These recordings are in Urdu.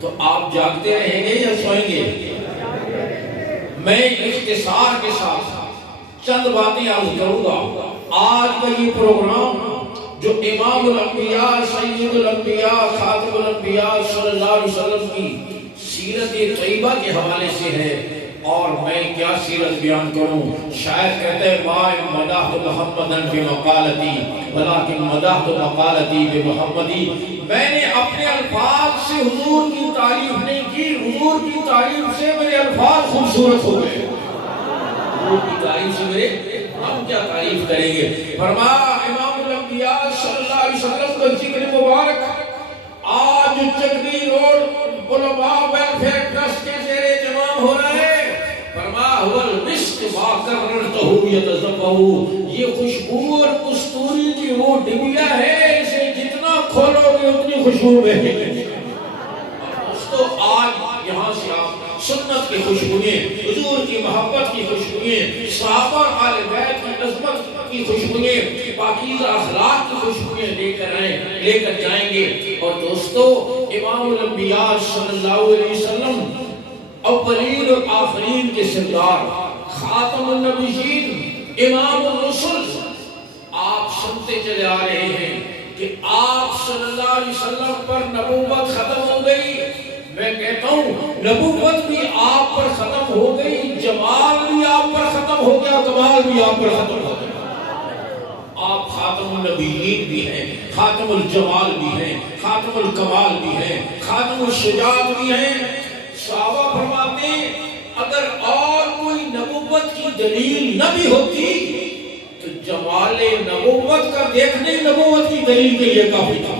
تو آپ جاگتے رہیں گے یا سوئیں گے؟ میں اختصار کے ساتھ چند باتیں عرض کروں گا۔ آج کا یہ پروگرام جو امام الانبیاء سید الانبیاء خاتم الانبیاء صلی اللہ علیہ وسلم کی سیرت طیبہ کے حوالے سے ہے، اور میں کیا سیرت بیان کروں؟ شاید کہتے ہیں ما مدحت محمدًا بمقالتی ولکن مدحت مقالتی بمحمدی۔ میں نے اپنے الفاظ سے حضور کی تعریف نہیں کی، حضور کی تعریف سے میرے الفاظ خوبصورت ہو گئے۔ حضور کی تعریف سے میرے ہم کیا تعریف کریں گے؟ فرمایا امام الانبیاء صلی اللہ علیہ وسلم کا ذکر مبارک آج چٹنی روڈ علماء ویلفیئر ٹرسٹ کے زیر اہتمام ہو رہا ہے۔ فرمایا هو المسک ما کررته یتذبح، یہ خوشبو اور کستوری کی وہ ڈبیا ہے، اسے جتنا کھولو گے اتنی خوشبو بہے گی۔ دوستو آج یہاں سے آپ سنت کی خوشبوئیں، حضور کی محبت کی خوشبوئیں، صحابہ آل بیت کی عظمت کی خوشبوئیں، پاکیزہ اخلاق کی خوشبوئیں لے کر جائیں گے۔ اور دوستو امام الانبیاء صلی اللہ علیہ وسلم اولین اور آخرین کے سردار، خاتم النبیین، امام الرسل، آپ سنتے چلے آ رہے ہیں کہ آپ صلی اللہ علیہ وسلم پر نبوت ختم ہو گئی۔ میں کہتا ہوں نبوت بھی آپ پر ختم ہو گئی، جمال بھی آپ پر ختم ہو گیا، کمال بھی آپ پر ختم ہو گیا۔ آپ خاتم النبیین بھی ہیں، خاتم الجمال بھی ہیں، خاتم الکمال بھی ہیں، خاتم الشجاعت بھی ہیں۔ صحابہ فرماتے ہیں اگر اور کوئی نبوت کی دلیل نہ بھی ہوتی تو جمال نبوت کا دیکھنے نبوت کی دلیل کے لیے کافی تھا۔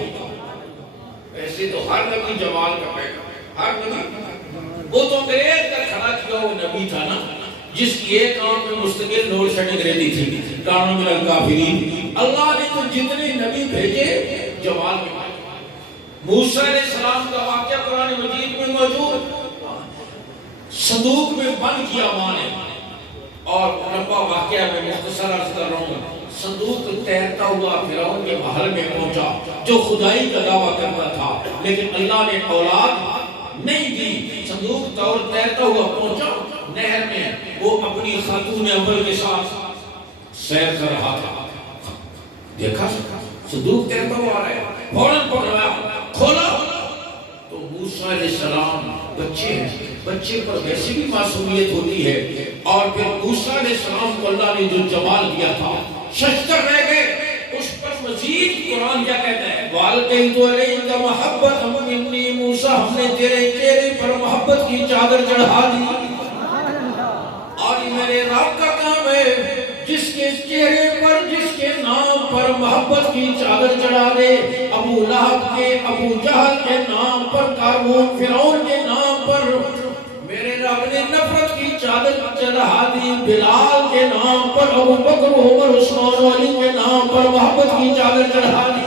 ایسے تو ہر نبی جمال کا پیغام، ہر نبی وہ تو انگریز کا کھڑا کیا وہ نبی تھا نا، جس کی ایک آنکھ میں مستقل لوڈ شیڈنگ رہتی تھی، کانوں میں الکافرین۔ اللہ نے تو جتنے نبی بھیجے جمال میں پائے۔ موسیٰ علیہ السلام کا واقعہ قرآن مجید میں موجود، صندوق میں بند کیا ماں نے، اور لمبا واقعہ میں مختصر عرض کر رہا ہوں۔ صندوق تیرتا ہوا فرعون کے محل میں پہنچا جو خدائی کا دعویٰ کرتا تھا، لیکن اللہ نے اولاد نہیں دی۔ صندوق تیرتا ہوا پہنچا نہر میں، وہ اپنی خاتون اول کے ساتھ سیر کر رہا تھا، دیکھا صندوق تیرتا ہوا آ رہا ہے، فوراً پکڑا کھولا تو موسیٰ علیہ السلام بچے ہیں، بچے پر ویسے بھی معصومیت ہوتی ہے، اور پھر موسیٰ علیہ السلام کو اللہ نے جو جمال دیا تھا ششتر رہ گئے، اس پر مزید قرآن کیا کہتا ہے؟ وَالْقَيْتُ عَلَيْكَ مَحَبَّةً مِّنِّي، موسیٰ ہم نے تیرے چہرے پر محبت کی چادر چڑھا دی۔ اور یہ میرے رب کا کام ہے، جس کے چہرے پر جس کے نام پر محبت کی چادر چڑھا دے، ابو لہب کے، ابو جہل کے نام پر، قارون فرعون کے نام پر میرے رب نے نفرت کی چادر چڑھا دی، بلال کے نام پر، ابو بکر عمر عثمان علی کے نام پر محبت کی چادر چڑھا دی۔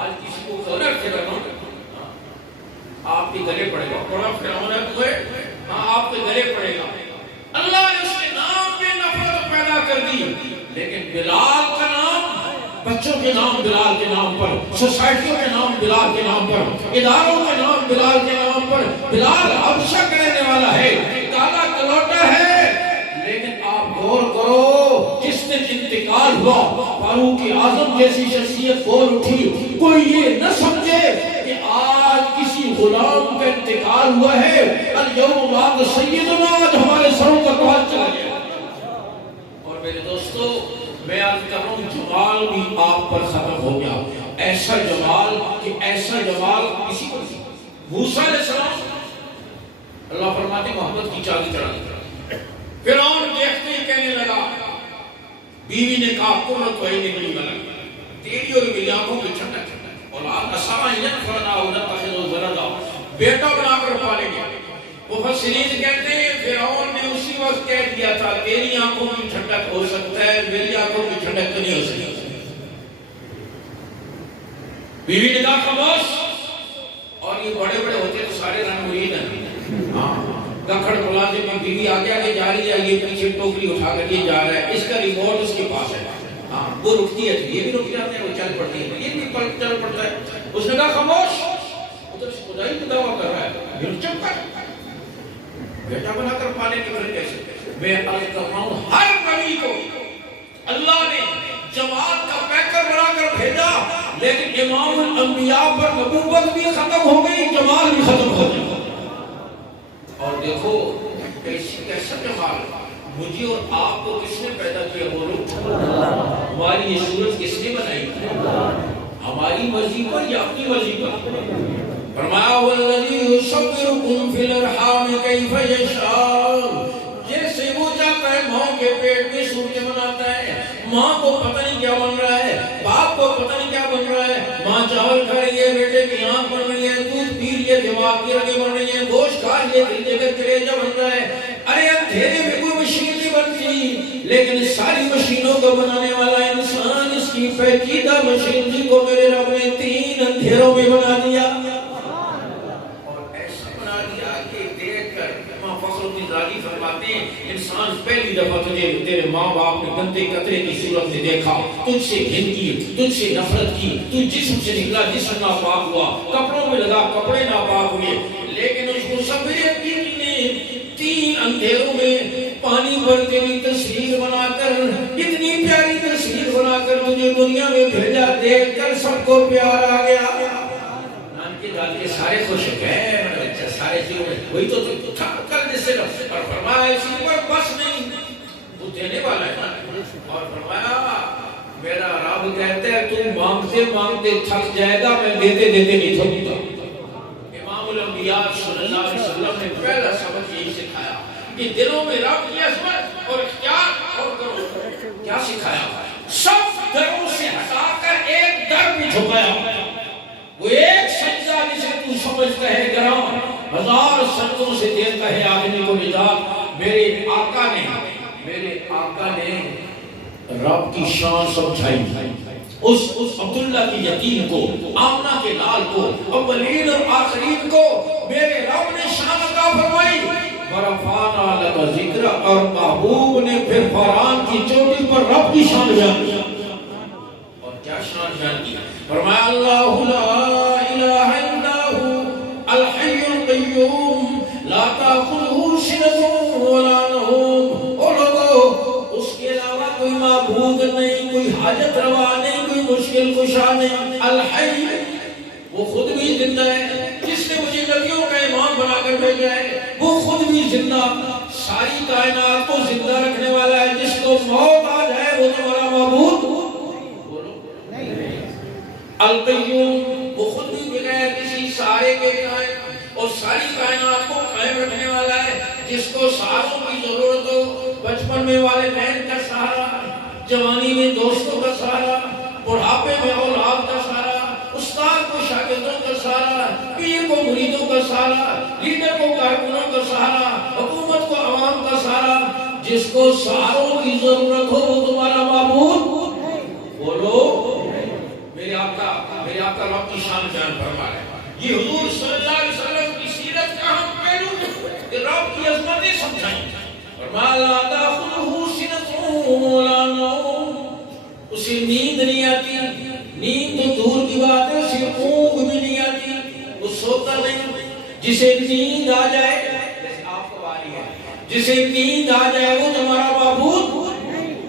آج کسی کو خبر سے رکھو آپ کے گلے پڑے گا، بڑا فرعون ہے تمہیں، ہاں آپ کے گلے پڑے گا۔ اللہ نے اس کے نام پہ نفرت پیدا کر دی، لیکن بلال کا نام، بچوں کے نام بلال کے نام پر، سوسائٹیوں کے نام بلال کے نام پر، اداروں کے نام بلال کے نام پر۔ بلال حبشہ کا رہنے والا ہے، کالا کلوٹا ہے، لیکن آپ غور کرو جس دن انتقال ہوا فاروق اعظم جیسی شخصیت بول اٹھی، کوئی یہ نہ سمجھے کہ آج کسی غلام کا انتقال ہوا ہے، الیوم بعد سیدنا، آج ہمارے سروں کا تاج چلا گیا۔ اور میرے دوستو میں عرض کر رہا ہوں جمال بھی آپ پر ختم ہو گیا، ایسا جمال کہ ایسا جمال کسی کو نہیں۔ موسیٰ علیہ السلام اللہ فرماتے محبت کی چادر چڑھا دی، فرعون دیکھتے ہی کہنے لگا، بیوی نے کہا قرۃ عین لی ولد، تیری اور میری آنکھوں کی ٹھنڈک اولاد عسیٰ ان ينفعنا أو نتخذه ولدا، بیٹا بنا کر پالیں گے۔ مفسرین کہتے ہیں فرعون نے اسی وقت کہہ دیا تھا تیری آنکھوں کی ٹھنڈک ہو سکتا ہے، میری آنکھوں کی ٹھنڈک تو نہیں ہو سکتی۔ بیوی نے کہا خاموش، اور یہ بڑے بڑے ہوتے تو سارے رنگ مرید ہیں، گکھڑ ملازم میں بیوی آگے آگے جا رہی ہے، یہ پیچھے ٹوکری اٹھا کر یہ جا رہا ہے، اس کا ریموٹ اس کے پاس ہے، وہ رکتی ہے یہ بھی رک جاتے ہیں، وہ چل پڑتی ہے یہ بھی چل پڑتا ہے۔ اس نے کہا خاموش، خدائی کا دعویٰ کر رہا ہے، پھر چپ کر، بیٹا بنا کر پانے کے پھر کیسے؟ میں عرض کر رہا ہوں ہر نبی کو اللہ نے جماعت کا پیکر بنا کر بھیجا، لیکن امام الانبیاء پر نبوت بھی ختم ہو گئی، جمال بھی ختم ہو گئی۔ اور دیکھو کیسا جمال، مجھے اور آپ کو کس نے پیدا کیا؟ بولو، ہماری یہ صورت کس نے بنائی؟ ہماری مرضی پر یا اپنی مرضی پر؟ فرمایا والذی یصورکم فی الارحام کیف یشاء، جیسے وہ چاہتا ہے ماں کے پیٹ میں صورتیں بناتا ہے۔ ماں کو پتہ نہیں کیا بن رہا ہے، باپ کو پتہ نہیں کیا بن رہا ہے، ماں چاول کھا رہی ہے، بیٹے کی آنکھ بن رہی ہے، دودھ پی رہی ہے، دماغ کی رگیں بن رہی ہیں، گوشت کھا رہی ہے، دل جگر کلیجہ بن رہا ہے۔ ارے اندھیرے میں کوئی مشین نہیں بنتی، لیکن ساری مشینوں کو بنانے والا انسان، اس کی پیچیدہ مشین جی کو میرے رب نے 3 اندھیروں میں بنا دیا، اور ایسا بنا دیا کہ دیکھ کر امام فخر الدین رازی فرماتے ہیں انسان پہلی دفعہ تجھے تیرے ماں باپ نے گندے قطرے کی صورت میں دیکھا، تجھ سے گھن کی، تجھ سے نفرت کی، تو جسم سے نکلا، جسم ناپاک ہوا، کپڑوں میں لگا، کپڑے ناپاک ہوئے، لیکن اس کو سبیت کی نے 3 اندھیروں میں پانی پر تیری تصویر بنا کر، اتنی پیاری تصویر بنا کر تجھے دنیا میں بھیجا، دیکھ کر سب کو پیار آ گیا۔ نان کے داد کے سارے خوش گئے، بچہ سارے چیزوں میں وہی تو تھا کل جس سے، اور فرمایا اسی پر بس نہیں، تو دینے والا ہے نا، اور فرمایا میرا رب کہتا ہے تو مانگتے مانگتے تھک جائے گا، میں دیتے دیتے نہیں تھکتا۔ امام الانبیاء صلی اللہ علیہ وسلم نے پہلا سبق یہی سکھایا کہ دلوں میں رب کی عظمت اور اختیار اور کرو، کیا سکھایا؟ سب دروں سے ہٹا کر ایک در بھی جھکایا، وہ ایک سجدہ جسے تو سمجھتا ہے گرام، 1000 سجدوں سے دیتا ہے آدمی کو نجات۔ میرے آقا نے رب کی شان سمجھائی، اس عبداللہ کی یتیم کو، آمنہ کے لال کو، اولین اور آخرین کو میرے رب نے شان عطا فرمائی۔ ورفعنا لک ذکر، اور محبوب نے پھر قرآن کی چوٹی پر رب کی شان بیان کی، اور کیا شان بیان کی؟ فرمایا اللہ لا الہ الا ہو الحی القیوم لا تأخذہ سنۃ ولا نوم۔ او لوگو، اس کے علاوہ کوئی معبود نہیں، کوئی حاجت روا نہیں، کوئی مشکل کشا نہیں، الحی، وہ خود بھی زندہ ہے، جس نے مجھے نبیوں کا امام بنا کر بھیجا ہے، وہ خود بھی زندہ، ساری کائنات کو زندہ رکھنے والا ہے، جس کو موت آ جائے وہ تمہارا معبود القیوم، وہ خود بھی بغیر کسی سہارے کے قائم اور ساری کائنات کو قائم رکھنے والا ہے، جس کو سہاروں کی ضرورت ہو، بچپن میں والدین کا سہارا، جوانی میں دوستوں کا سہارا، بڑھاپے میں اولاد کا سہارا، استاد کو شاگردوں کا سہارا، پیر کو مریدوں کا سہارا، لیڈر کو کارکنوں کا سہارا، حکومت کو عوام کا سہارا، جس کو سہاروں کی ضرورت ہو وہ تمہارا معبود۔ بولو، میرے آقا رب کی شان بیان فرما رہے ہیں۔ یہ حضور صلی اللہ علیہ وسلم کی سیرت کا ہم پہلو کہ رب کی عظمتیں سمجھائیں۔ فرمایا لا تأخذہ سنۃ ولا نوم، اسے نیند نہیں آتی، نیند تو دور کی بات ہے، اسے اونگ بھی نہیں آتی، وہ سوتا نہیں۔ جسے نیند آ جائے، جیسے آپ کو آ رہی ہے، جسے نیند آ جائے وہ تمہارا معبود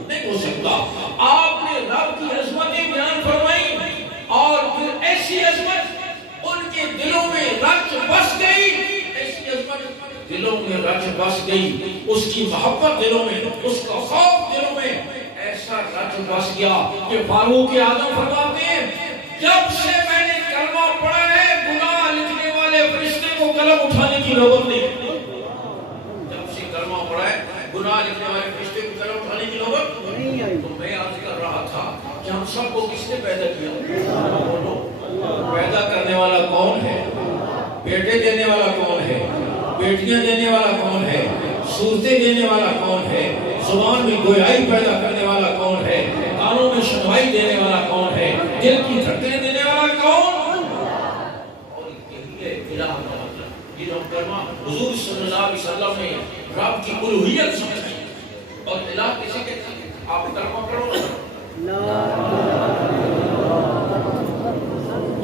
نہیں ہو سکتا۔ آپ نے رب کی عظمتیں بیان فرمائی، اور پھر ایسی عظمت ان کے دلوں میں رچ بس گئی، ایسی عظمت دلوں میں رچ بس گئی، اس کی محبت دلوں میں، اس کا خوف دلوں میں ایسا رچ بس گیا کہ فاروق اعظم فرماتے ہیں جب سے میں نے کلمہ پڑھا ہے گناہ لکھنے والے فرشتے کو قلم اٹھانے کی نوبت نہیں، جب سے کلمہ پڑھا ہے گناہ لکھنے والے فرشتے کو قلم اٹھانے کی نوبت نہیں آئی۔ تو میں عرض کر رہا تھا کہ ہم سب کو کس نے پیدا کیا؟ بولو، پیدا کرنے والا کون ہے؟ بیٹے دینے والا کون ہے؟ بیٹیاں دینے والا کون ہے؟ صورتیں دینے والا کون ہے؟ زبان میں گویائی پیدا کرنے والا کون ہے؟ کانوں میں سنوائی دینے والا کون ہے؟ دل کی دھڑکنیں دینے والا کون؟ اور یہ الہ کا مطلب، یہ جو کلمہ حضور صلی اللہ علیہ وسلم نے رب کی الوہیت سمجھی، اور الہ کسی کے آپ کلمہ پڑھو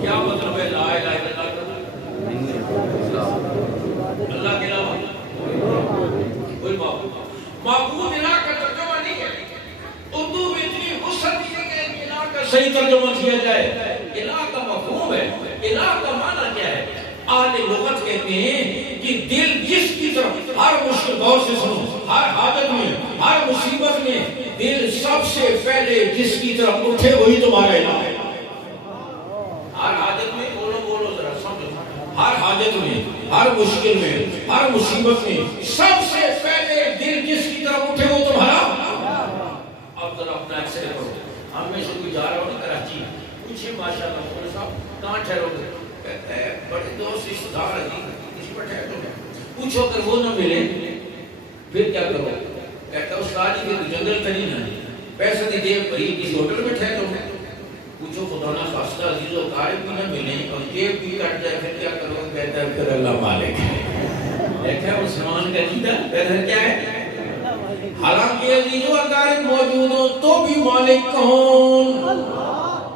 کیا مطلب ہے لا الہ الا اللہ کا؟ اللہ کے علاوہ کوئی معبود الہ کا ترجمہ نہیں ہے. اردو میں اتنی وسعت دی ہے کہ الہ کا صحیح ترجمہ کیا جائے. الہ کا مفہوم ہے, الہ کا معنی کیا ہے؟ اہل لغت کہتے ہیں کہ دل جس کی طرف ہر مشکل دور سے سنو, ہر حاجت میں, ہر مصیبت میں دل سب سے پہلے جس کی طرف اٹھے وہی تمہارا الہ ہے. ہر حاجت میں بولو ذرا سمجھو, ہر حاجت میں, ہر مشکل میں, ہر مصیبت میں سب سے پہلے دل جس کی طرف اٹھے وہ تمہارا. اب ذرا اپنا ایکسرے کرو. ہم میں سے کوئی جا رہا ہو نا کراچی, پوچھئے ماشاءاللہ مولوی صاحب کہاں ٹھہرو گے؟ کہتا ہے بڑے دوست رشتہ دار ہیں کسی پر ٹھہر دو. پوچھو اگر وہ نہ ملے پھر کیا کرو؟ کہتا ہے استاد جی پھر جنگل تری نہ پیسے دی جیب بھری کسی ہوٹل میں ٹھہرو گے. پوچھو خدا نہ خواستہ عزیز و قارب بھی نہ ملیں اور جیب بھی کٹ جائے پھر کیا کرو؟ کہتا ہے پھر اللہ مالک ہے. دیکھا مسلمان کا عقیدہ پھر کیا ہے؟ حالانکہ عزیز و قارب موجود ہو تو بھی مالک کون؟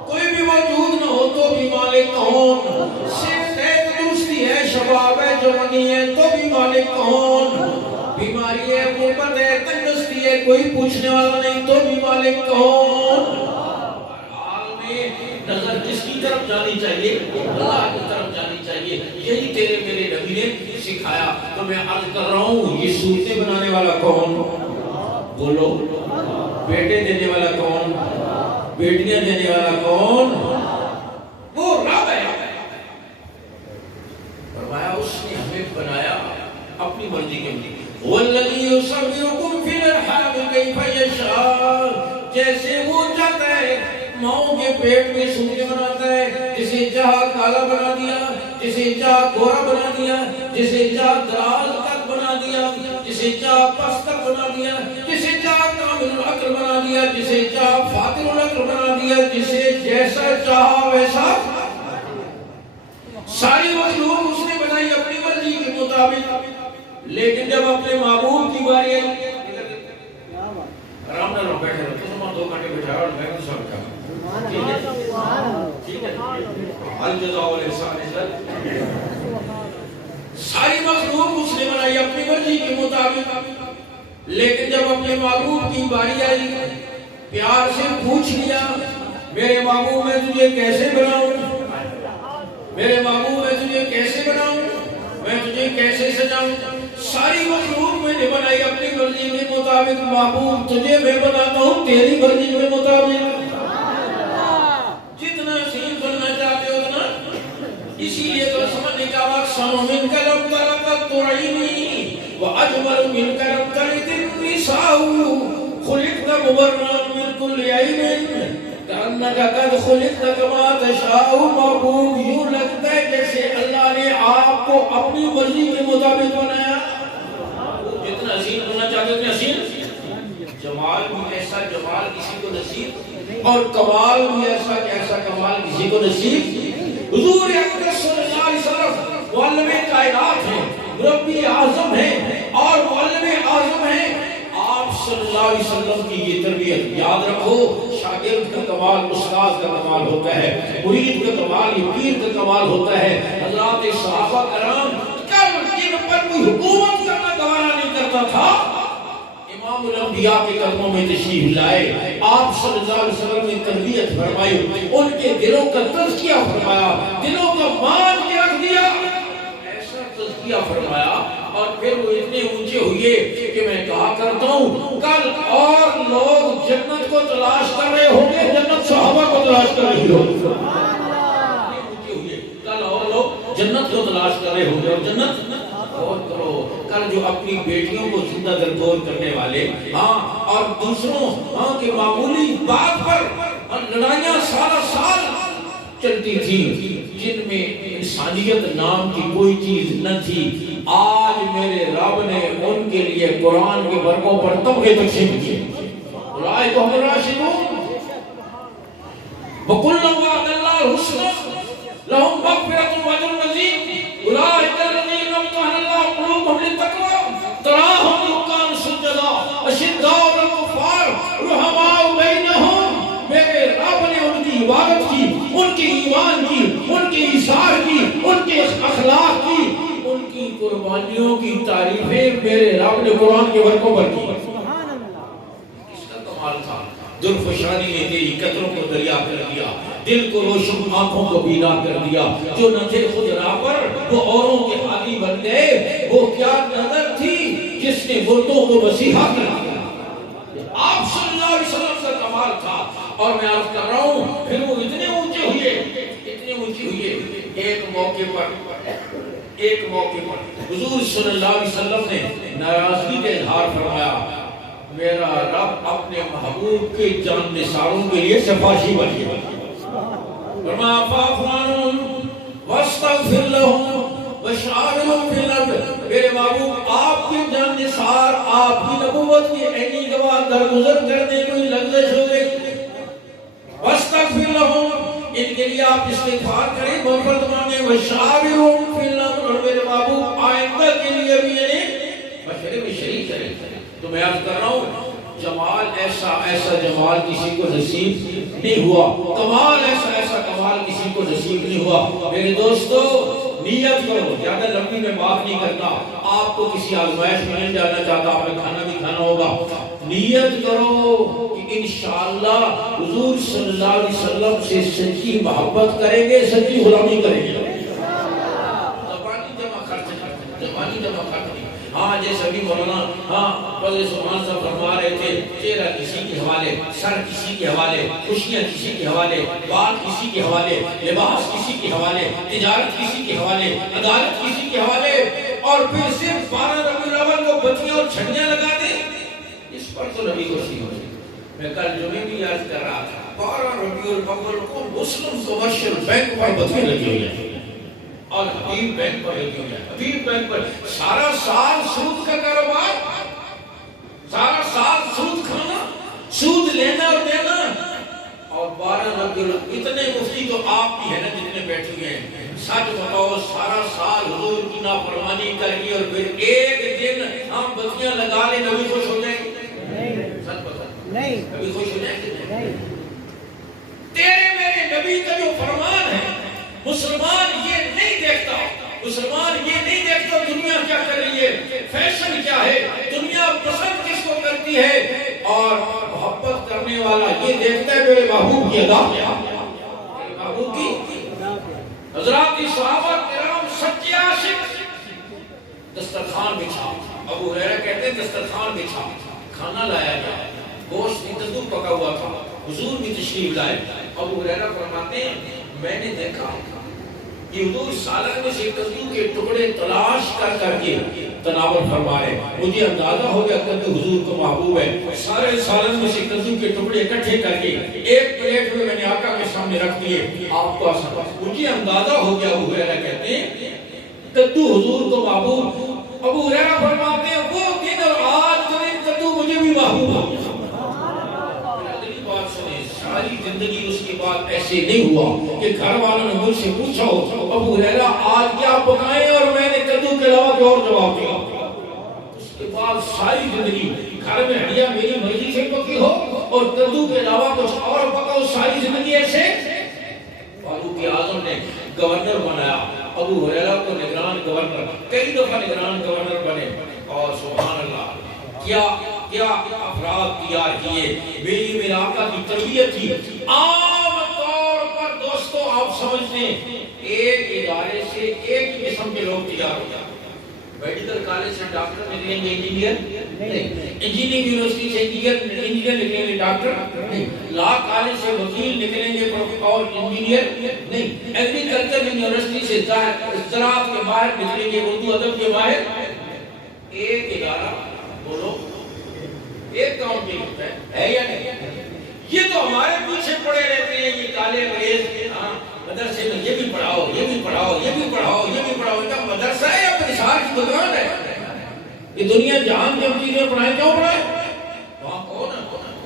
کوئی بھی موجود نہ ہو تو بھی مالک کون؟ صرف ایک دوستی ہے, شباب ہے, جوانی ہے, تو بھی مالک کون؟ بیماری ہے, غربت ہے, تندرستی ہے, کوئی پوچھنے والا نہیں تو بھی مالک کون؟ حال میں نظر کس کی طرف جانی چاہیے؟ اللہ کی طرف جانی چاہیے. یہی تیرے میرے نبی نے سکھایا. تو میں عرض کر رہا ہوں یہ صورتیں بنانے والا کون؟ بولو. بیٹے دینے والا کون؟ بیٹیاں دینے والا کون؟ وہ رب ہے. فرمایا اس نے ہمیں بنایا اپنی مرضی کے لیے. والذی یصورکم فی الارحام کیف یشاء, جیسے وہ چاہتا ہے ماؤں کے پیٹ میں صورتیں بناتا ہے. جسے چاہا کالا بنا دیا, جسے چاہا گورا بنا دیا, جسے چاہا دراز تک بنا دیا, جسے چاہا پست تک بنا دیا, جسے چاہا کامل العقل بنا دیا, جسے چاہا فاضل العقل بنا دیا, جسے جیسا چاہا ویسا. ساری مخلوق اس نے بنائی اپنی مرضی کے مطابق. لیکن جب اپنے محبوب کی باری آئی, آرام نہ بیٹھے رہتے تو 2 گھنٹے بیٹھا اور میں تو سب کہا ٹھیک ہے. الجزاء والاحسان ساری مخلوق اس نے بنائی اپنی مرضی کے مطابق. لیکن جب اپنے محبوب کی باری آئی پیار سے پوچھ لیا میرے محبوب میں تجھے کیسے بناؤں, میرے محبوب میں تجھے کیسے بناؤں, میں تجھے کیسے سجاؤں. ساری مخلوق میں نے بنائی اپنی مرضی کے مطابق. محبوب تجھے میں بناتا ہوں تیری مرضی کے مطابق. جتنا حسین بننا چاہتے ہو اتنا. اسی لیے تو سمجھنے کا وقت سنو من کرم تلقت عینی واجمل من کرم تلد النساء خلقت مبررا من كل عیب کأنک قد خلقت کما تشاء. محبوب یوں لگتا ہے جیسے اللہ نے آپ کو اپنی مرضی کے مطابق بنایا. جتنا حسین بننا چاہتے ہو اتنا حسین. جمال بھی ایسا جمال کسی کو نصیب اور کمال بھی ایسا کمال کسی کو نصیب. حضور اکرم صلی اللہ علیہ وسلم معلم کائنات ہیں, مربی اعظم ہیں اور معلم اعظم ہیں. آپ صلی اللہ علیہ وسلم کی یہ تربیت یاد رکھو. شاگرد کا کمال استاد کا کمال ہوتا ہے, مرید کا کمال یہ پیر کا کمال ہوتا ہے. حضرات صحابہ کرام کب جن پر کوئی حکومت کرنا گوارا نہیں کرتا تھا امام الانبیاء کے قدموں میں تشریف لائے. آپ صلی اللہ علیہ وسلم نے تربیت فرمائی, ان کے دلوں کا تزکیہ فرمایا, دلوں کا مان کے رکھ دیا, ایسا تزکیہ فرمایا. اور پھر وہ اتنے اونچے ہوئے کہ میں کہا کرتا ہوں کل اور لوگ جنت کو تلاش کر رہے ہوں گے, جنت صحابہ کو تلاش کر رہے ہوں گے. کل اور لوگ جنت کو تلاش کر رہے ہوں گے اور جنت غور کرو. کل جو اپنی بیٹیوں کو زندہ دردور کرنے والے اور دوسروں کے معمولی بات پر لڑائیاں سارا سال چلتی تھی جن میں انسانیت نام کی کوئی چیز نہ تھی, آج میرے رب نے ان کے لیے قرآن کے برقوں پر طبقے تقسیم کیے. اولئک هم الراشدون وَكُلًّا وَعَدَ اللَّهُ الْحُسْنَىٰ لَهُم مَغْفِرَةٌ وَأَجْرٌ عَظِيمٌ. أُولَئِكَ الَّذِينَ امْتَحَنَ اللَّهُ قُلُوبَهُمْ لِلتَّقْوَىٰ تَرَاهُمْ رُكَّعًا سُجَّدًا أَشِدَّاءُ عَلَى الْكُفَّارِ رُحَمَاءُ بَيْنَهُمْ. میرے رب نے ان کی عبادت کی, ان کے ایمان کی, ان کے ایثار کی, ان کے اخلاق کی, ان کی قربانیوں کی تعریفیں میرے رب نے قرآن کے ورقوں پر کی. اس کا کمال تھا. درفشانی نے تیری قطروں کو دریا کر دیا, دل کو روشن آنکھوں کو بینا کر دیا. جو نہ تھے خود راہ پر وہ اوروں کے حالی بن گئے. وہ کیا نظر تھی جس نے مردوں کو مسیحا کر دیا. آپ صلی اللہ علیہ وسلم کا کمال تھا. اور میں عرض کر رہا ہوں پھر وہ اتنے اونچے ہوئے, اتنے اونچے ہوئے. ایک موقع پر حضور صلی اللہ علیہ وسلم نے ناراضگی کا اظہار فرمایا. میرا رب اپنے محبوب کے جان نثاروں کے لیے سفارشی بن گیا. فرمایا فاعف عنہم واستغفر لہم وشاورہم فی الامر. میرے محبوب آپ کے جان نثار, آپ کی نبوت کے عینی گواہ درگزر کرنے کوئی لغزش ہو گئی. واستغفر لہم, ان کے لیے آپ استغفار کریں, مغفرت مانگیں. وشاورہم فی الامر, اور میرے محبوب آئندہ کے لیے بھی مشورے میں شریک کریں. تو میں عرض کر رہا ہوں جمال ایسا جمال کسی کو نصیب نہیں ہوا, کمال ایسا کمال کسی کو نصیب نہیں ہوا. میرے دوستو نیت کرو, زیادہ لمبی میں بات نہیں کرتا. آپ کو کسی آزمائش میں نہیں جانا چاہتا, آپ نے کھانا بھی کھانا ہوگا. نیت کرو کہ انشاءاللہ حضور صلی اللہ علیہ وسلم سے سچی محبت کریں گے, سچی غلامی کریں گے. زبانی جمع خرچ نہیں. ہاں جیسے ابھی مولانا فضل سبحان صاحب فرما رہے تھے, چہرہ کسی کے حوالے, سر کسی کے حوالے, خوشیاں کسی کے حوالے, بات کسی کے حوالے, لباس کسی کے حوالے, تجارت کسی کے حوالے, عدالت کسی کے حوالے, اور پھر صرف 12 ربیع الاول کو بتیاں اور چھڑیاں لگا دیں. اس پر تو نبی کو سی ہو جائے. میں کل جمعے بھی یاد کر رہا تھا, 12 ربیع الاول کو مسلم کمرشل بینک پر بتیاں لگی ہوئی ہیں اور حبیب بینک پر لگی ہوئی ہیں. حبیب بینک پر سارا سال سود کا کاروبار, سارا سال سود کھانا, سود لینا اور دینا, اور 12 ربیع الاول. اتنے مفتی تو آپ بھی ہیں نا جتنے بیٹھے ہوئے ہیں, سچ بتاؤ سارا سال حضور کی نافرمانی کر کے اور پھر ایک دن ہم بتیاں لگا لیں, نبی خوش ہو جائیں گے؟ سچ بتا, نبی خوش ہو جائیں گے؟ تیرے میرے نبی کا جو فرمان ہے, مسلمان یہ نہیں دیکھتا, مسلمان یہ نہیں دیکھتا دنیا کیا کر رہی ہے, فیشن کیا ہے, دنیا پسند کس کو کرتی ہے, اور محبت کرنے والا یہ دیکھتا ہے میرے محبوب کی ادا کیا, میرے محبوب کی. حضرات صحابہ کرام سچے عاشق, دسترخوان بچھا, ابو ہریرہ کہتے ہیں دسترخوان بچھا, کھانا لایا گیا, گوشت کی تندور پکا ہوا تھا, حضور بھی تشریف لائے. ابو ہریرہ فرماتے ہیں میں نے دیکھا کہ حضور سالن میں سے کدو کے ٹکڑے تلاش کر کے تناول فرما رہے. مجھے اندازہ ہو گیا کدو حضور کو محبوب ہے. سارے سالن میں سے کدو کے ٹکڑے اکٹھے کر کے ایک پلیٹ میں نے آقا کے سامنے رکھ دیے. آپ کو مجھے اندازہ ہو گیا. ابو ہریرہ کہتے ہیں کدو حضور کو محبوب. ابو ہریرہ فرماتے ہیں وہ دن اور آج جو دن کدو مجھے بھی محبوب ہے. ساری زندگی اس کے بعد ایسے نہیں ہوا کہ گھر والوں نے مجھ سے پوچھا ہو ابو ہریرہ آج کیا پکائیں, اور میں نے کدو کے علاوہ کوئی اور جواب دیا. اس کے بعد ساری زندگی گھر میں ہڈیاں میری مرضی سے پکی ہو اور کدو کے علاوہ کچھ اور پکاؤ, ساری زندگی ایسے. فاروق اعظم نے گورنر بنایا ابو ہریرہ کو نگران گورنر, کئی دفعہ نگران گورنر بنے, اور سبحان اللہ کیا افراد تیار کیے. میرے آقا کی تربیت تھی. عام طور پر دوستو آپ سمجھتے ہیں ایک ادارے سے ایک قسم کے لوگ تیار ہو جاتے. میڈیکل کالج سے ڈاکٹر نکلیں گے انجینئر نہیں, انجینئرنگ یونیورسٹی سے انجینئر نکلیں گے ڈاکٹر نہیں, لا کالج سے وکیل نکلیں گے اور انجینئر نہیں, ایگریکلچر یونیورسٹی سے زراعت کے ماہر نکلیں گے, اردو ادب کے ماہر. ایک ادارہ بولو ایک کام کی ہوتا ہے یا نہیں؟ یہ تو ہمارے پیچھے پڑے رہتے ہیں یہ کالے انگریز, مدرسے میں یہ بھی پڑھاؤ, یہ بھی پڑھاؤ, یہ بھی پڑھاؤ, یہ بھی پڑھاؤ. کیا مدرسہ ہے یا پرسار کی دکان ہے؟ یہ دنیا جہان کی ہم چیزیں پڑھائیں, کیوں پڑھائیں؟ وہاں کہو نا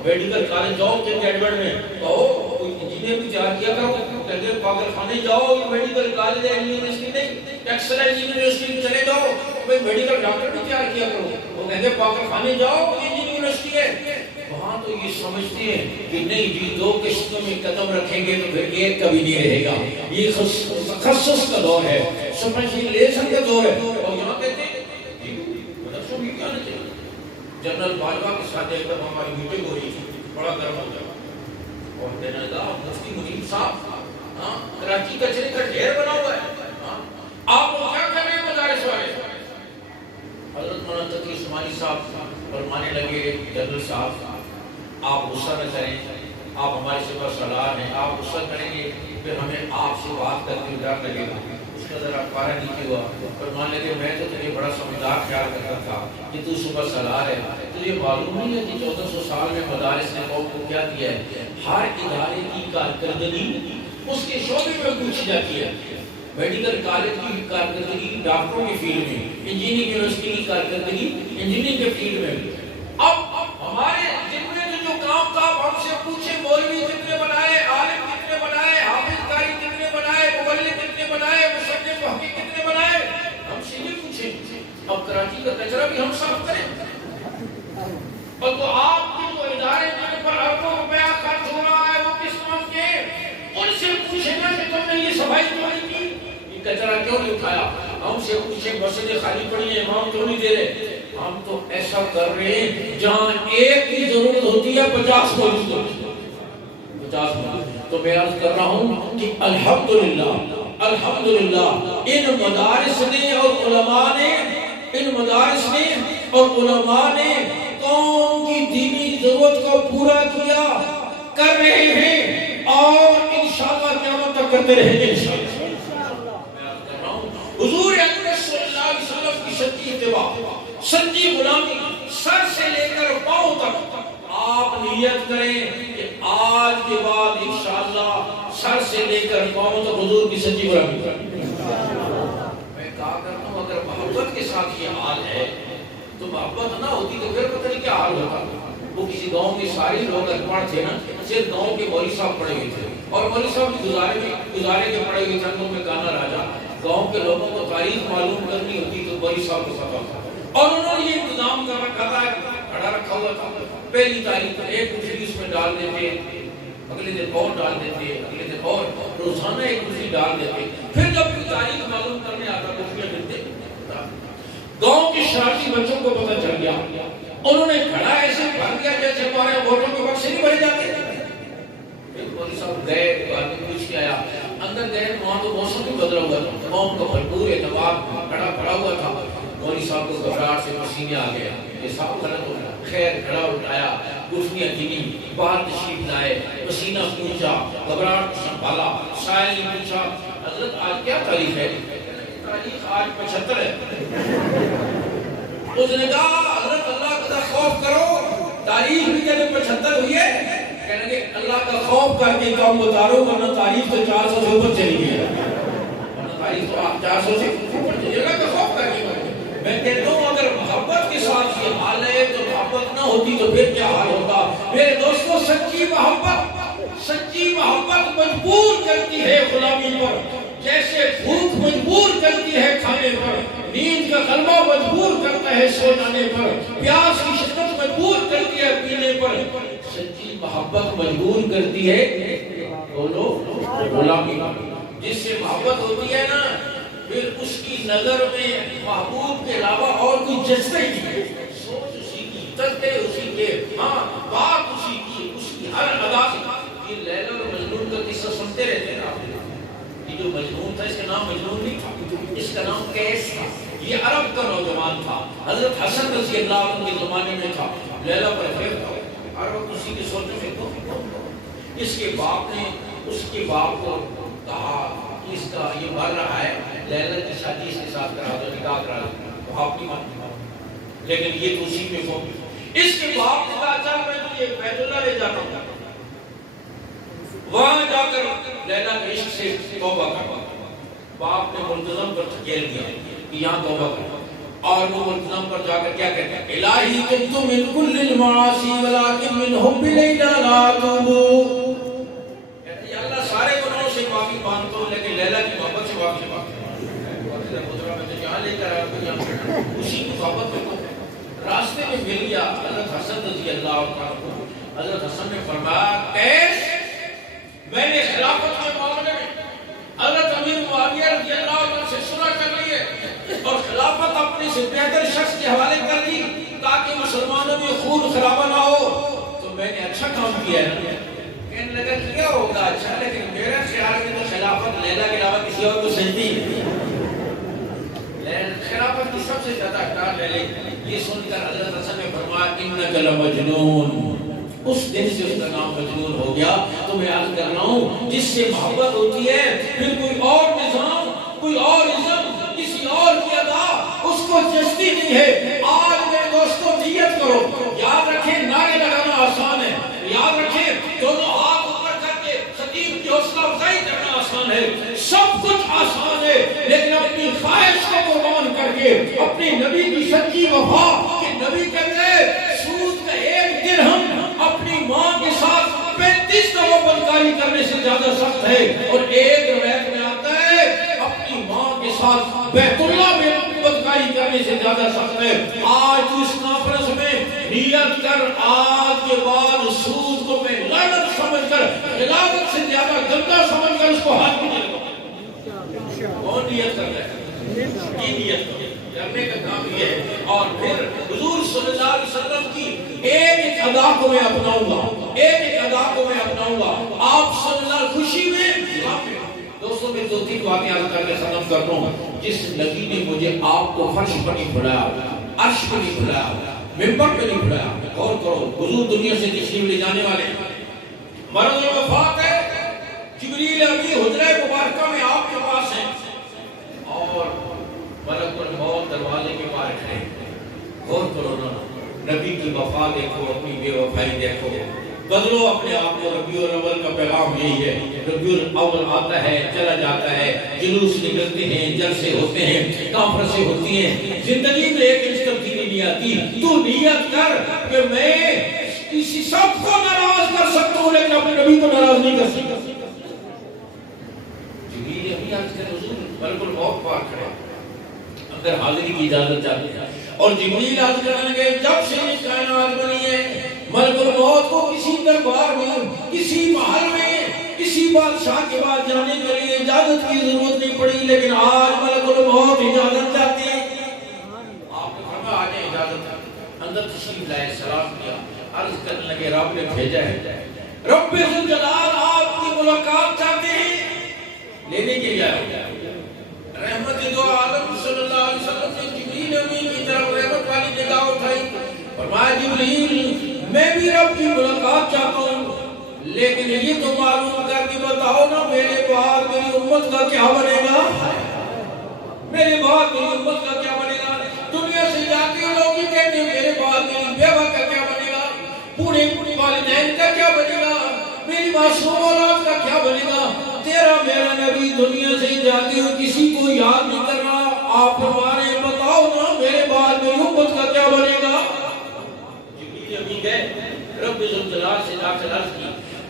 میڈیکل کالج جاؤ کہ ایڈورڈ میں کہو کوئی انجینئر بھی تیار کیا کرو, کہتے پاگل خانے جاؤ یہ میڈیکل کالج ہے یونیورسٹی نہیں, ٹیکسٹائل یونیورسٹی میں چلے جاؤ بھائی میڈیکل ڈاکٹر بھی تیار کیا کرو. وہ کہتے پاگل خانے جاؤ انجینئر یونیورسٹی ہے. وہاں تو یہ سمجھتے ہیں کہ نہیں جی 2 قسطوں میں قدم رکھیں گے تو پھر ایک کبھی نہیں رہے گا. یہ تخصص کا دور ہے, اسپیشلائزیشن کا دور ہے. اور یہاں کہتے ہیں جنرل باجوہ کے ساتھ ایک دفعہ ہماری میٹنگ ہو رہی تھی، بڑا گرم ہو گیا اور کہنے لگا مفتی منیب صاحب کراچی کچرے کا ڈھیر بنا ہوا ہے، آپ وہ کیا کر رہے ہیں مدارس والے؟ حضرت مولانا تقی عثمانی صاحب فرمانے لگے جنرل صاحب آپ غصہ نہ کریں، آپ ہمارے سے برسلار ہیں، آپ غصہ کریں گے پھر ہمیں آپ سے بات کرتے ہوئے ڈر لگے گا۔ اس کا ذرا پارا نیچے ہوا، فرمانے لگے میں تو تیرے بڑا سمجھدار خیال کرتا تھا کہ تو صبح سلار ہے، تجھے معلوم نہیں ہے کہ 1400 سال میں مدارس نے قوم کو کیا دیا ہے؟ ہر ادارے کی کارکردگی اس کے شعبے میں پوچھی جاتی ہے۔ میڈیکل کالج کی کارکردگی ڈاکٹروں کی فیلڈ میں، انجینئرنگ یونیورسٹی کی کارکردگی انجینئرنگ کے فیلڈ میں۔ اب ہمارے جن میں جو کام تھا ہم سے پوچھے مولوی کتنے بنائے، عالم کتنے بنائے، حافظ قاری کتنے بنائے، مبلغ کتنے بنائے، مصنف وحقی کتنے بنائے، ہم سے یہ پوچھیں۔ اب کراچی کا کچرا بھی ہم صاف کریں، اور تو آپ کے جو ادارے جن پر اربوں روپیہ خرچ ہو رہا ہے وہ کس کام کے، ان سے پوچھیں نا کہ تم نے یہ صفائی کیوں نہیں کی، یہ کچرا کیوں نہیں اٹھایا۔ ہم سے پوچھیں مسجدیں خالی پڑی ہیں، امام کیوں نہیں دے رہے۔ ہم تو ایسا کر رہے ہیں جہاں ایک کی ضرورت ہوتی ہے 50 موجود ہوتی ہے، 50 موجود۔ تو میں عرض کر رہا ہوں کہ الحمدللہ ان مدارس نے اور علماء نے قوم کی دینی ضرورت کو پورا کیا، کر رہے ہیں اور انشاءاللہ قیامت تک کرتے رہیں گے انشاءاللہ۔ حضور اکرم صلی اللہ علیہ وسلم کی سچی اتباع، سچی غلامی، سر سے لے کر پاؤں تک آپ نیت کریں کہ آج کے بعد انشاءاللہ سر سے لے کر پاؤں تک حضور کی سچی غلامی کریں۔ میں کہا کرتا ہوں اگر محبت کے ساتھ یہ حال ہے تو محبت نہ ہوتی تو پھر پتہ نہیں کیا حال ہوتا۔ وہ کسی گاؤں کے سارے لوگ اکبر تھے نا، صرف گاؤں کے مولوی صاحب پڑے ہوئے تھے اور مولوی صاحب گزارے کے پڑے ہوئے تھے، انہوں میں گانا راجا۔ گاؤں کے لوگوں کو تاریخ معلوم کرنی ہوتی تو مولوی صاحب کو پتا تھا، اور انہوں نے یہ انتظام کر رکھا تھا، کھڑا رکھا ہوا تھا۔ پہلی تاریخ ایک دوسری اس میں ڈال دیتے، اگلے دن اور ڈال دیتے، اگلے دن اور، روزانہ ایک دوسری ڈال دیتے۔ پھر جب کوئی تاریخ معلوم کرنے آتا تو اس میں ملتے۔ گاؤں کے شرارتی بچوں کو پتہ چل گیا، انہوں نے کھڑا ایسے بھر دیا جیسے ہمارے ووٹوں کے وقت سے نہیں بھرے جاتے۔ پھر مولوی صاحب گئے، آدمی پوچھ کے آیا، اندر گئے وہاں تو موسم بھی بدلا ہوا تھا، قوم کا بھرپور اعتبار کھڑا ہوا تھا۔ مولوی صاحب کو گھبراہٹ سے پسینے آ گئے، یہ صاحب غلط ہو گیا، خیر کھڑا اٹھایا، گھٹنیاں گنی، باہر تشریف لائے، پسینہ پوچھا، گھبراہٹ سنبھالا، سائل نے پوچھا حضرت آج کیا تاریخ ہے؟ تاریخ آج 75 ہے۔ اس نے کہا حضرت اللہ کا خوف کرو، تاریخ بھی جب 75 ہوئی ہے، کہنے لگے اللہ کا خوف کر کے کام اتارو ورنہ تاریخ تو 400 سے اوپر چلی گئی ہے، ورنہ تاریخ تو 400 سے اوپر چلی گئی، اللہ کا خوف کر کے۔ میں کہتا ہوں اگر محبت کے ساتھ یہ حال ہے تو محبت نہ ہوتی تو پھر کیا حال ہوتا۔ میرے دوستوں سچی محبت مجبور کرتی ہے غلامی پر، جیسے بھوک مجبور کرتی ہے کھانے پر، نیند کا غلبہ مجبور کرتا ہے سو جانے پر، پیاس کی شدت مجبور کرتی ہے پینے پر، سچی محبت مجبور کرتی ہے بولو غلامی۔ جس سے محبت ہوتی ہے نا پھر اس کی نظر میں محبوب کے علاوہ اور کوئی جذبہ ہی نہیں، سوچ اسی کی، تقدیر اسی کے، ہاں بات اسی کی، اس کی ہر ادا سے۔ یہ لیلا اور مجنون کا قصہ سنتے رہتے ہیں آپ، یہ جو مجنون تھا اس کا نام مجنون نہیں تھا، اس کا نام قیس تھا، یہ عرب کا نوجوان تھا، حضرت حسن رضی اللہ عنہ کے زمانے میں تھا، لیلا پر فیض تھا، ہر وقت اسی کے سوچوں میں اس کے باپ نے اس کے باپ کو کہا کہ اس کا یہ مر رہا ہے، لیلا کی شادی اس کے ساتھ کرا دو، نکاح کرا دو، وہ آپ نہیں مانتے، لیکن یہ تو اسی میں ہو۔ اس کے باپ نے کہا چل میں تجھے بیت اللہ لے جاتا ہوں، وہاں جا کر لیلا کے عشق سے توبہ کروا۔ باپ نے ملتزم پر دھکیل دیا کہ یہاں توبہ کر، اور وہ ملتزم پر جا کر کیا کہتے ہیں، الہی تبت من کل المعاصی ولکن من حب لیلا لا اتوب، کہتے ہیں اللہ سارے گناہوں سے معافی مانگتا ہوں لیکن لیلا کی محبت سے معافی مانگتا ہوں۔ میں تو جہاں لے کر آیا اسی کی محبت میں کو راستے میں مل گیا حضرت حسن رضی اللہ عنہ۔ حضرت حسن نے فرمایا کیس میں نے خلافت کے معاملے میں حضرت امیر معاویہ رضی اللہ عنہ سے صلح کر لی ہے اور خلافت اپنے سے بہتر شخص کے حوالے کر دی تاکہ مسلمانوں میں خون خرابہ نہ ہو تو میں نے اچھا کام کیا ہے. کہنے لگا کیا ہوگا اچھا، لیکن میرا خیال میں تو خلافت لیلا کے علاوہ کسی اور کو سجدی خلافت کی سب سے زیادہ اختیار لے لے. یہ سن کر حضرت حسن نے فرمایا انک لمجنون. اس دن سے اس کا نام مجنون ہو گیا. تو میں عرض کر رہا ہوں جس سے محبت ہوتی ہے پھر کوئی اور نظام، کوئی اور عزت، کسی اور کی ادا اس کو جستی نہیں ہے. آج میرے دوستوں نیت کرو، یاد رکھیں نعرے لگانا آسان ہے، یاد رکھیں دونوں ہاتھ اوپر کر کے خطیب کی حوصلہ افزائی کرنا آسان ہے، سب کچھ آسان ہے، لیکن اپنی خواہش کو قربان کر کے اپنے نبی کی سچی وفا کہ نبی کہتے ہیں سود کا ایک درہم اپنی ماں کے ساتھ 35 دفعہ بدکاری کرنے سے زیادہ سخت ہے. اور ایک روایت میں آتا ہے اپنی ماں کے ساتھ بیت اللہ میں بدکاری کرنے سے زیادہ سخت ہے. آج اس کانفرنس میں نیت کر آج کے بعد سود کو میں لعنت سمجھ کر خلافت سے زیادہ گندا سمجھ کر اس کو ہاتھ میں لگاؤں. کون نیت کرتا ہے؟ یہ نیت کرنے کا کام یہ ہے. اور پھر حضور صلی اللہ علیہ وسلم کی ایک ایک ادا کو میں اپناؤں گا، ایک ایک ادا کو میں اپناؤں گا. آپ صلی اللہ علیہ خوشی میں دوستوں میں دو تین باتیں عرض کر کے ختم کرتا ہوں. جس نبی نے مجھے آپ کو فرش پر نہیں بلایا، عرش پر نہیں بلایا، ممبر پہ نہیں بلایا، غور کرو حضور دنیا سے تشریف لے جانے والے مرض وفات ہے. جبریل امین حجرہ مبارکہ میں آپ کے پاس ہیں اور ملک الموت دروازے کے باہر کھڑے ہیں. غور کرو نا، نبی کی وفا دیکھو، اپنی بے وفائی دیکھو. بدلو اپنے آپ کو. ربیع الاول کا پیغام یہی ہے. ربیع الاول آتا ہے چلا جاتا ہے، جلوس نکلتے ہیں، جلسے ہوتے ہیں، کانفرنسیں ہوتی ہیں، زندگی میں ایک انچ تبدیلی نہیں آتی. تو نیت کر کہ میں کسی سب کو ناراض کر سکتا ہوں لیکن اپنے نبی کو ناراض نہیں کر سکتا. جبریل ابھی عرض کر حضور ملک الموت پاک کھڑے اندر حاضری کی اجازت چاہتے ہیں. اور جبریل عرض کرنے لگے جب سے یہ کائنات بنی ہے ملک الموت کو کسی دربار میں، کسی محل میں، کسی بادشاہ کے بعد جانے کے لیے اجازت کی ضرورت نہیں پڑی، لیکن آج ملک الموت اجازت چاہتے ہیں. آپ نے فرمایا آج اجازت. اندر تشریف لائے، سلام کیا، عرض کرنے لگے رب نے بھیجا ہے، رب ذوالجلال آپ کی ملاقات چاہتے ہیں، لینے کے لیے آئے. رحمت دو عالم صلی اللہ علیہ وسلم نے جبریل امین کی طرف رحمت والی نگاہ اٹھائی. فرمایا جبریل میں بھی رب کی ملاقات چاہتا ہوں، لیکن یہ تو معلوم کر کے بتاؤ نا میرے بعد میری امت کا کیا بنے گا، میرے بعد میری امت کا کیا بنے گا. دنیا سے جاتے ہیں لوگ یہ کہتے ہیں میرے بعد میری بیوہ کا کیا بنے گا، بوڑھے والدین کا کیا بنے گا، میری معصوم اولاد کا کیا بنے گا. تیرا میرا نبی دنیا سے جاتے ہوئے کسی کو یاد نہیں کر رہا. آپ ہمارے بتاؤ نا میرے بعد میری امت کا کیا بنے گا. جبریل ابھی گئے رب ذوالجلال سے جا کر عرض کی.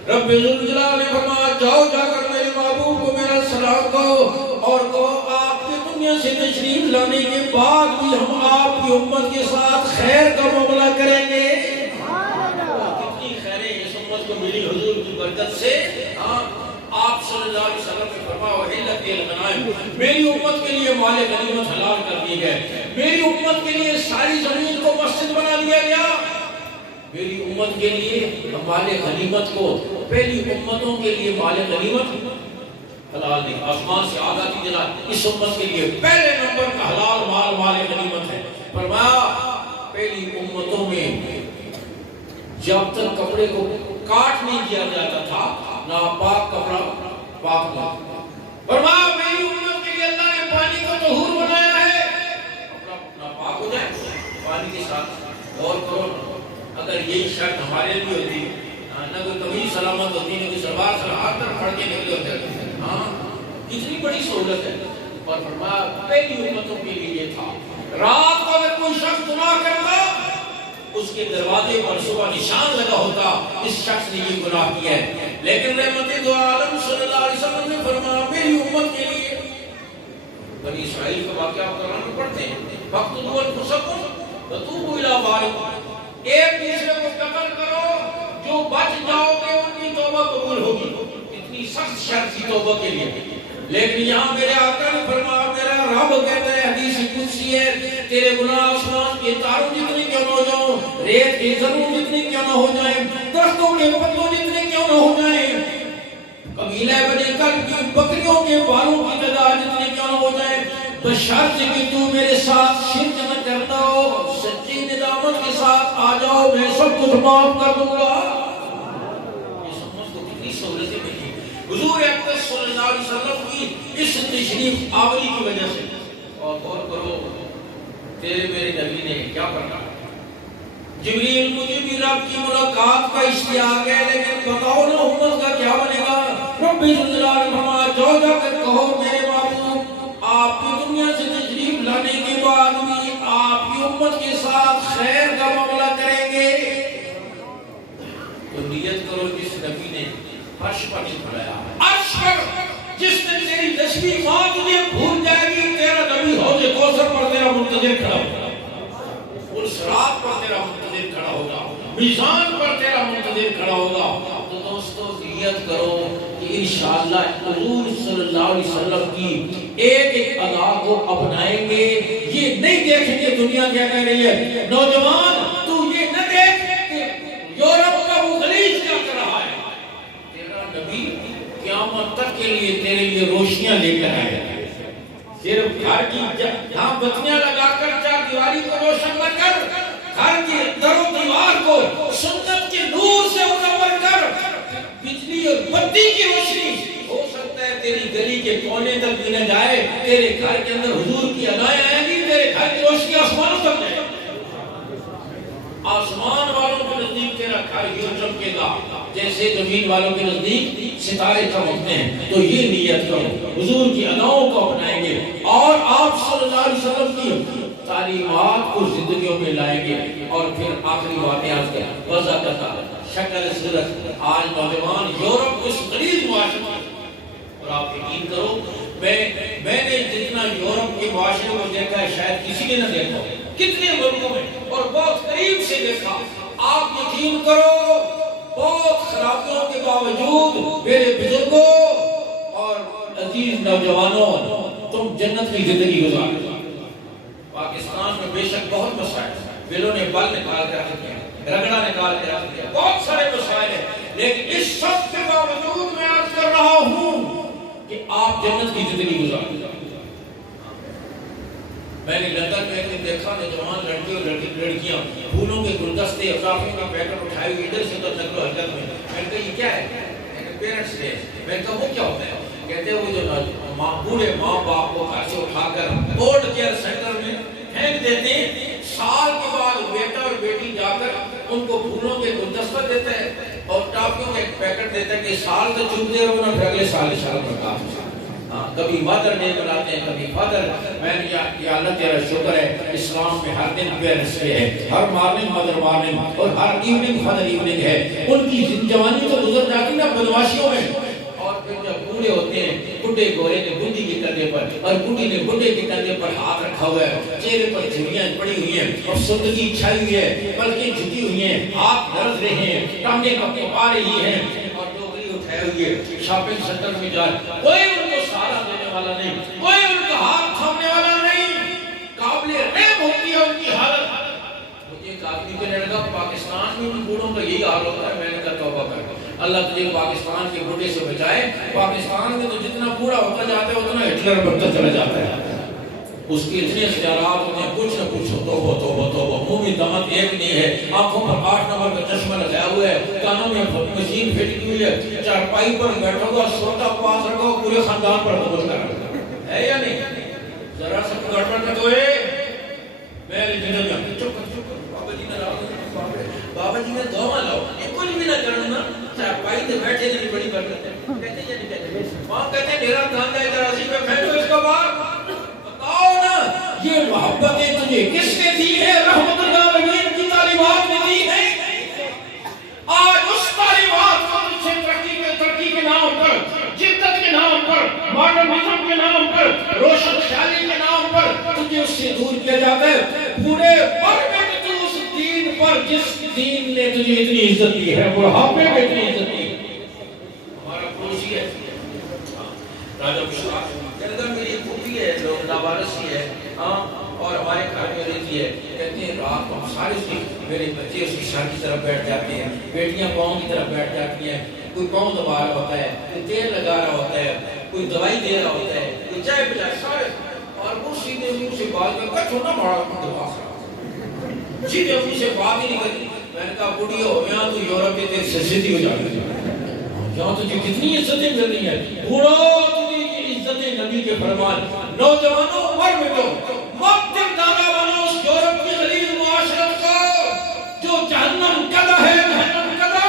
رب ذوالجلال نے فرمایا جاؤ جا کر میرے محبوب کو میرا سلام کہو اور کہو آپ کے دنیا سے تشریف لانے کے بعد بھی ہم آپ کی امت کے ساتھ خیر کا معاملہ کریں گے. کتنی خیریں اس امت کو ملی حضور کی برکت سے. آپ صلی اللہ علیہ وسلم نے فرمایا وحلت الغنائم، میری امت کے لیے مال غنیمت حلال کر دیے گئے، میری امت کے لیے ساری زمین کو مسجد بنا دیا گیا، میری امت کے لیے مال غنیمت کو، پہلی امتوں کے لیے مال غنیمت حلال نہیں. آسمان سے آگاہ کی جنا اس امت کے لیے پہلے نمبر کا حلال مال مال غنیمت ہے. فرمایا پہلی امتوں میں جب تک کپڑے کو کاٹ نہیں دیا جاتا تھا ناپاک کپڑا پاک نہ. فرمایا میری امت کے لیے اللہ نے پانی کو طہور بنایا ہے، کپڑا ناپاک ہو جائے پانی کے ساتھ. اور کرو اگر یہی شرط ہمارے لیے ہوتی نہ کوئی کبھی سلامت ہوتی نہ کوئی سلوار ہاتھ پر پھڑ کے نکلے ہوتے. ہاں کتنی بڑی سہولت ہے. اور فرمایا پہلی امتوں کے لیے یہ تھا رات کو اگر کوئی شخص گناہ کرتا اس کے دروازے پر صبح نشان لگا ہوتا اس شخص نے یہ گناہ کیا ہے. لیکن رحمت دو عالم صلی اللہ علیہ وسلم نے فرمایا میری امت کے لیے بنی اسرائیل کا واقعہ قرآن میں پڑھتے ہیں فَقْتُلُوا أَنفُسَكُمْ وَتُوبُوا إِلَىٰ بَارِئِكُمْ، ایک دوسرے کو قتل کرو، جو بچ جاؤ گے ان کی توبہ قبول ہوگی. اتنی سخت شرط تھی توبہ کے لیے. لیکن یہاں میرے آقا نے فرمایا میرا رب کہتا ہے حدیث قدسی ہے تیرے گناہ آسمان کے تاروں جتنے کیوں نہ ہو جاؤں، ریت کے ذروں جتنے کیوں نہ ہو جائیں، درختوں کے پتوں جتنے کیوں نہ ہو جائیں، قبیلہ بنے کل کی بکریوں کے بالوں کی تعداد جتنے کیوں نہ ہو جائیں، بشرط کہ تو میرے ساتھ شرک نہ کرتا ہو، سچی ندامت کے ساتھ آ جاؤ، میں سب کچھ معاف کر دوں گا۔ اس امت کو کتنی سہولتیں ملی حضور اقدس صلی اللہ علیہ وسلم کی اس تشریف آوری کی وجہ سے۔ اور غور کرو تیرے میرے نبی نے کیا کرنا۔ جبریل مجھے بھی رب کی ملاقات کا اشتیاق ہے، لیکن بتاؤ نا امت کا کیا بنے گا۔ رب جلال فرما جاؤ جا کر کہو میرے محبوب آپ کی دنیا سے تشریف لانے کے بعد بھی آپ کی امت کے ساتھ خیر کا معاملہ کریں گے۔ تو نیت کرو جس نبی نے عرش پر چڑھایا، عرش پر جس نے تیری 10ویں ماں تجھے بھول جائے گی، تیرا نبی حوض کوثر پر تیرا منتظر کھڑا ہوگا، صراط پر تیرا منتظر کھڑا ہوگا، میزان پر تیرا منتظر کھڑا ہوگا۔ تو دوستو نیت کرو کہ انشاءاللہ حضور صلی اللہ علیہ وسلم کی ایک ایک ادا کو اپنائیں گے۔ یہ نہیں دیکھیں گے دنیا کیا کہہ رہی ہے، نوجوان تو یہ نہ دیکھ کہ یورپ کا وہ غلیظ کیا کر رہا ہے، تیرا نبی قیامت تک کے لیے تیرے لیے روشنیاں لے کر آئے گا۔ صرف گھر کی جہاں بتیاں لگا کر چار دیواری کو روشن نہ کر، گھر کی در و دیوار کو سنت کے نور سے منور کر، بجلی اور بتی کی روشنی ہو سکتا ہے تیری گلی کے کونے تک بھی نہ جائے، تیرے گھر کے اندر حضور کی ادائیں آئیں گی، تیرے گھر کی روشنی آسمانوں تک جائے، آسمان والوں کے نزدیک تیرا گھر یوں چمکے گا جیسے زمین والوں کے نزدیک ستارے چمکتے ہیں۔ تو یہ نیت کرو، حضور کی اداؤں کو اپنائیں گے اور آپ صلی اللہ علیہ وسلم کی تعلیمات کو زندگیوں میں لائیں گے۔ اور پھر آخری باتیں آج کے وضع کرتا شکل صورت آج نوجوان یورپ کو اس غلیظ معاشرے، اور آپ یقین کرو میں نے جتنا یورپ کے معاشرے کو دیکھا ہے شاید کسی نے نہ دیکھا، کتنے ملکوں میں اور بہت قریب سے دیکھا۔ آپ یقین کرو بہت خرابیوں کے باوجود میرے بزرگوں اور عزیز نوجوانوں تم جنت کی زندگی گزارتے ہو۔ پاکستان میں بے شک بہت مسائل ہیں، بلوں نے بل نکال کے رکھ دیا، رگڑا نکال کے رکھ دیا، بہت سارے مسائل ہیں، لیکن اس سب کے باوجود میں عرض کر رہا ہوں کہ آپ جنت کی زندگی گزارتے ہو۔ میں نے لندن میں دیکھا نوجوان لڑکی اور لڑکیاں پھولوں کے گلدستے اضافے کا پیکٹ اٹھائے ہوئے ادھر سے ادھر نقل و حرکت میں۔ میں نے کہا یہ کیا ہے؟ Parents day. میں نے کہا وہ کیا ہوتا ہے؟ کہتے ہیں وہ جو بوڑھے ماں باپ کو گھر سے اٹھا کر اولڈ کیئر سینٹر میں پھینک دیتے ہیں، سال کے بعد بیٹا اور بیٹی جا کر ان کو پھولوں کے گلدستہ دیتا ہے اور ٹافیوں کا ایک پیکٹ دیتا ہے کہ سال تو چکتے رہو نا، پھر اگلے سال پر کام۔ کبھی مدر ڈے مناتے ہیں، کبھی فادر۔ میں نے یا اللہ تیرا شکر ہے اسلام میں ہر دن پیرنٹس ڈے ہے، ہر مارننگ مدر مارننگ اور ہر ایوننگ فادر ایوننگ ہے۔ ان کی جوانی تو گزر جاتی نا بدماشیوں میں، اور پھر جب بوڑھے ہوتے ہیں بڈھے گورے نے بڈھی کے کندھے پر اور بڈھی نے بڈھے کے کندھے پر ہاتھ رکھا ہوا ہے، چہرے پر جھریاں پڑی ہوئی ہیں اور سردگی چھائی ہوئی ہے، پلکیں جھکی ہوئی ہیں، ہاتھ درد رہے ہیں، ٹانگیں کپے پا رہی ہیں اور ڈوگری اٹھائے ہوئی ہے، شاپنگ سینٹر میں جا کوئی ان کو سہارا دینے والا نہیں، کوئی ان کا ہاتھ تھامنے والا نہیں، قابل رحم ہوتی ہے ان کی حالت۔ مجھے ایک آدمی کے نے کہا پاکستان میں ان بوڑھوں کا یہی حال ہوتا ہے۔ میں نے کہا توبہ کر، اللہ تجھے پاکستان کے بوڑھے سے بچائے۔ پاکستان میں تو جتنا بوڑھا ہوتا جاتا ہے اتنا ہٹلر بنتا چلا جاتا ہے، اس کے اتنے اختیارات ہوتے ہیں کچھ نہ کچھ۔ توبہ توبہ توبہ، منہ میں دمت ایک نہیں ہے، آنکھوں پر 8 نمبر کا چشمہ لگایا ہوا ہے، کانوں میں مشین فٹ کی ہوئی ہے، چارپائی پر بیٹھا ہوا سوٹا پاس رکھا ہوا، پورے خاندان پر حکومت کر رہا ہے یا نہیں؟ ذرا سا گڑبڑ کر دو میں بابا جی نے دعا لاؤ، کچھ بھی نہ کرنا، چارپائی سے بیٹھے نہیں بڑی برکت ہے، کہتے ہیں نہیں کہتے، وہاں کہتے ہیں میرا کاندھا ادھر اسی پہ پھینکو اس کا بار۔ بتاؤ نا یہ محبتیں تجھے کس نے دی ہے؟ رحمت اللہ علیہ کی تعلیمات نے دی ہے۔ آج اس تعلیمات کو تجھے ترقی کے نام پر، جدت کے نام پر، ماڈرنزم کے نام پر، روشن خیالی کے نام پر تجھے اس سے دور کیا جاتا ہے۔ پورے وقت میں تو اس دین پر جس دین نے تجھے اتنی عزت دی ہے، بڑھاپے میں اتنی عزت دی ہے۔ ہمارا پڑوسی ہے راجہ بشراف، میری پھوپھی ہے، لوگ ناوارث ہی ہے، اور ہمارے گھر میں ہوتی ہے، کہتے ہیں رات کو ہم سارے میرے بچے اس کی شان کی طرف بیٹھ جاتے ہیں، بیٹیاں پاؤں کی طرف بیٹھ جاتی ہیں، کوئی پاؤں دبا رہا ہوتا ہے، کوئی تیل لگا رہا ہوتا ہے، کوئی دوائی دے رہا ہوتا ہے، کوئی چائے پلا سارے، اور وہ سیدھے منہ سے بات کر کچھ ہونا بڑا دماغ سیدھے منہ سے بات ہی نہیں کرتی۔ میں نے کہا بڑھی ہو یہاں تو یورپ کے تیک سسیدی ہو جاتی ہے، یہاں تو کتنی عزتیں مل رہی ہیں، بوڑھو تمہیں عزتیں نبی کے فرمان، نوجوانوں عمر میں تو مقتل دانا بنو اس یورپ کی غلیظ معاشرت کو جو جہنم کدہ ہے، جہنم کدہ۔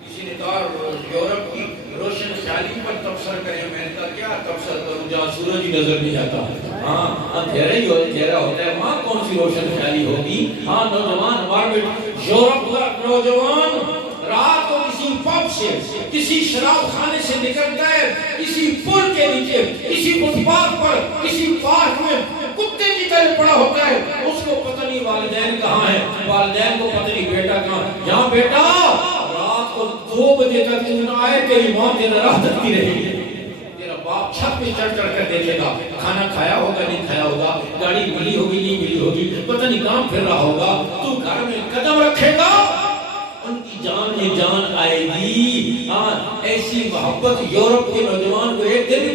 کسی نے کہا یورپ کی روشن خیالی پر تبصرہ کریں، میں نے کہا کیا تبصرہ کروں جہاں سورج ہی نظر نہیں آتا، ہاں اندھیرا ہی اندھیرا ہوتا ہے، وہاں کون سی روشن خیالی ہوگی۔ ہاں نوجوان انوائرمنٹ، یورپ کا نوجوان رات کو کسی پب سے، کسی شراب خانے سے نکل گئے، کسی پل کے نیچے، کسی فٹ پاتھ پر، کسی پارک میں کتے کی طرح پڑا ہوتا ہے، اس کو پتہ نہیں والدین کہاں ہیں، والدین کو پتہ نہیں بیٹا کہاں، یہاں بیٹا رات کو 2 بجے تک اتنا آئے تیری ماں دن رات تکتی رہی، تیرا باپ چھت پہ چڑھ چڑھ کر دیکھے گا، کھانا کھایا ہوگا نہیں کھایا ہوگا، گاڑی ملی ہوگی نہیں ملی ہوگی، پتہ نہیں کام پھر رہا ہوگا، تو گھر میں قدم رکھے گا، ان کی جان یہ جان آئے گی۔ ہاں ایسی محبت یورپ کے نوجوان کو ایک دن